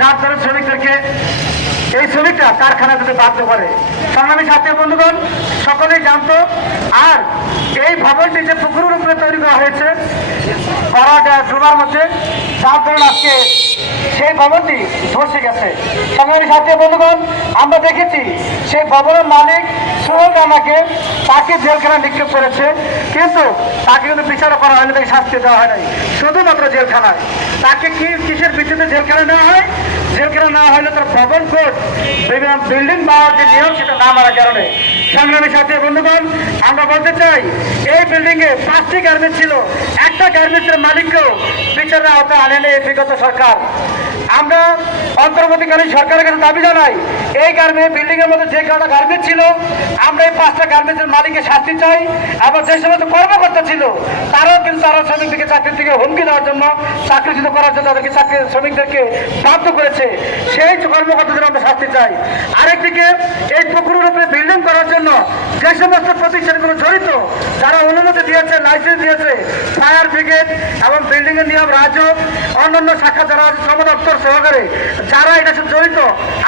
যার দ্বারা শ্রমিকদেরকে এই শ্রমিকরা কারখানা যেতে বাধ্য করে। সংগ্রামী সাথে বন্ধুগণ, সকলেই জানতো, আর এই ভবনটি যে পুকুরের উপরে তৈরি করা হয়েছে ডুবার মধ্যে যার ধরুন আজকে সেই ভবনটি ধসে গেছে। সংগ্রামী ছাত্রী বন্ধুগণ, আমরা দেখেছি সেই ভবনের মালিক সুহেল তাকে জেলখানা নিক্ষেপ করেছে, কিন্তু তাকে কিন্তু বিচার করা হয়নি, তাকে শাস্তি দেওয়া হয় নাই শুধুমাত্র জেলখানায়। তাকে কি কিসের ভিত্তিতে জেলখানা নেওয়া হয়? জেলখানা নেওয়া হলে তার ভবন কোড বিল্ডিং পাওয়ার যে নিয়ম সেটা না মারার কারণে। সংগ্রামী সাথে বন্ধুগণ, আমরা বলতে চাই, এই বিল্ডিং এ পাঁচটি গার্মেন্টস ছিল। একটা গার্মেন্টসের মালিককেও বিচারের আওতায় আনেনি এই বিগত সরকার। আমরা অন্তর্বর্তীকালীন সরকারের কাছে দাবি জানাই, এই কারণে বিল্ডিং এর মধ্যে যে কটা গার্মেন্টস ছিল, আমরা এই পাঁচটা গার্মেন্টসের মালিকের শাস্তি চাই এবং যে সমস্ত কর্মকর্তা ছিল, তারাও কিন্তু তারা শ্রমিকদেরকে চাকরি থেকে হুমকি দেওয়ার জন্য, চাকরিচ্যুত করার জন্য তাদেরকে চাকরি শ্রমিকদেরকে বাধ্য করেছে। সেই কর্মকর্তাদের আমরা শাস্তি চাই। আরেকদিকে এই পুকুরের উপরে বিল্ডিং করার জন্য যে সমস্ত প্রতিষ্ঠানগুলো জড়িত, যারা অনুমতি দিয়েছে লাইসেন্স দিয়েছে ফায়ার ব্রিগেড এবং বিল্ডিং এর নিয়ম রাজক অন্যান্য শাখা যারা শ্রম দপ্তর সহকারে, যারা এটা সাথে জড়িত,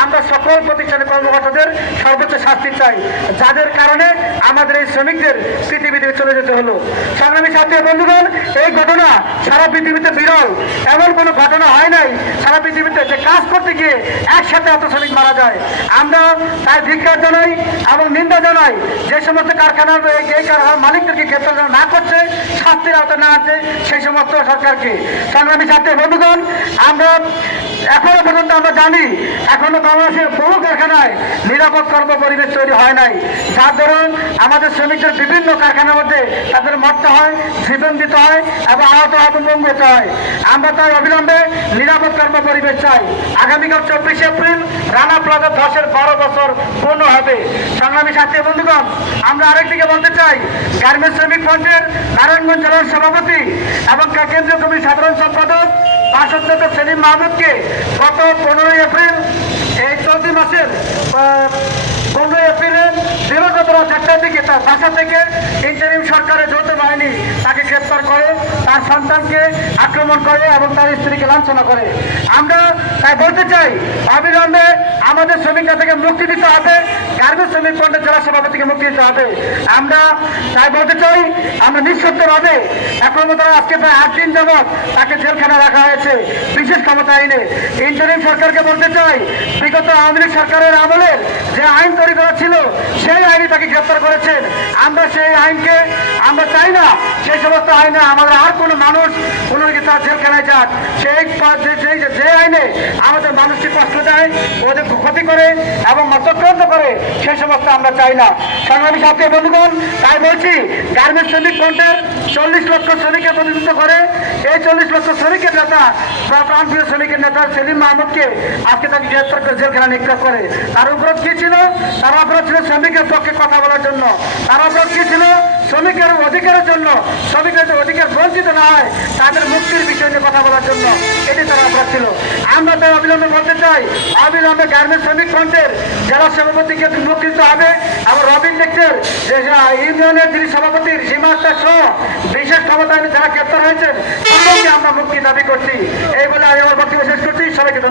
আমরা সকল প্রতিষ্ঠানের কর্মকর্তাদের সর্বোচ্চ শাস্তি চাই, যাদের কারণে আমাদের এই শ্রমিকদের পৃথিবী থেকে চলে যেতে হলো। সংগ্রামী ছাত্রী বন্ধুগণ, এই ঘটনা সারা পৃথিবীতে বিরল। এমন কোনো ঘটনা হয় নাই, সারা পৃথিবীতে যে কাজ করতে গিয়ে একসাথে এত শ্রমিক মারা যায়। আমরা তাই ধিক্ষার জানাই এবং নিন্দা জানাই, যে সমস্ত কারখানার এই কারখানার মালিকদেরকে গ্রেপ্তার না করছে, শাস্তির আওতা না আছে সেই সমস্ত সরকারকে। সংগ্রামী ছাত্রী বন্ধুগণ, আমরা এখনও পর্যন্ত আমরা জানি, এখনও বাংলাদেশের বহু কারখানায় নিরাপদ কর্ম পরিবেশ তৈরি হয় নাই। যার দরুন আমাদের শ্রমিকদের বিভিন্ন কারখানার মধ্যে তাদের মরতে হয়, জীবন দিতে হয় এবং আহত আহত পঙ্গু হতে হয়। আমরা তাই অবিলম্বে নিরাপদ কর্ম পরিবেশ চাই। আগামীকাল চব্বিশে এপ্রিল, রানা প্লাজা ধসের বারো বছর পূর্ণ হবে। সংগ্রামী ছাত্রী বন্ধুগণ, আমরা আরেকদিকে বলতে চাই, গার্মেন্টস শ্রমিক ফ্রন্টের নারায়ণগঞ্জ জেলার সভাপতি এবং কেন্দ্রীয় কমিটির সাধারণ সম্পাদক পার্শ্বদ সেলিম মাহমুদকে গত পনেরোই এপ্রিল, এই চলতি মাসের পনেরোই এপ্রিলের দিবাগত রাত একটার দিকে তার বাসা থেকে ইন্টারিম সরকারের যৌথ বাহিনী তাকে গ্রেপ্তার করে, তার সন্তানকে আক্রমণ করে এবং তার স্ত্রীকে লাঞ্ছনা করে। আমরা তাই বলতে চাই, অবিলম্বে আমাদের শ্রমিকরা থেকে মুক্তি দিতে হবে, গার্মেন্টস শ্রমিক পণ্যের জেলা সভাপতিকে মুক্তি দিতে হবে। আমরা তাই বলতে চাই, আমরা নিঃশব্দভাবে এখন তারা আজকে প্রায় আট দিন যাবৎ তাকে জেলখানা রাখা হয়েছে, বিশেষ ক্ষমতা আইনে। ইন্টারিম সরকারকে বলতে চাই, বিগত আওয়ামী লীগ সরকারের আমলের যে আইন তৈরি করা ছিল তাকে গ্রেপ্তার করেছেন। আমরা সেই আইনকে, আমরা চাই না, সেই সমস্ত আইনে আমাদের আর কোনো মানুষ কোনো তার জেলখানায় যাক। সেই যে- আইনে আমাদের মানুষকে কষ্ট দেয়, ওদের ক্ষতি করে এবং চক্রান্ত করে, সে সমস্ত আমরা চাই না। সংগ্রামী সাথী বন্ধুগণ, তাই বলছি, গার্মেন্টস শ্রমিক ফ্রন্টের চল্লিশ লক্ষ শ্রমিকের প্রতিনিধিত্ব করে। এই চল্লিশ লক্ষ শ্রমিকের নেতা বা প্রাণপ্রিয় শ্রমিকের নেতা সেলিম মাহমুদকে আজকে তাকে গ্রেপ্তার করে জেলখানা নিক্ষেপ করে। তার অপরাধ কি ছিল? তার অপরাধ ছিল শ্রমিকের পক্ষে কথা বলার জন্য। তার অপরাধ কি ছিল? শ্রমিকের অধিকারের জন্য। শ্রমিকের অধিকার বঞ্চিত না হয়, তাদের মুক্তির বিষয় নিয়ে কথা বলার জন্য এটি তারা অপরাধ ছিল। আমরা তাই অবিলম্বে বলতে চাই, অবিলম্বে গার্মেন্টস শ্রমিক ফ্রন্টের জেলা সভাপতিকে দিতে হবে এবং রবিন দেখছেন যে ইউনিয়নের যিনি সভাপতির সীমান্ত সহ বিশেষ ক্ষমতায় যারা গ্রেপ্তার হয়েছেন আমরা মুক্তি দাবি করছি। এই বলে আমি আমার বক্তব্য শেষ করছি। সবাইকে।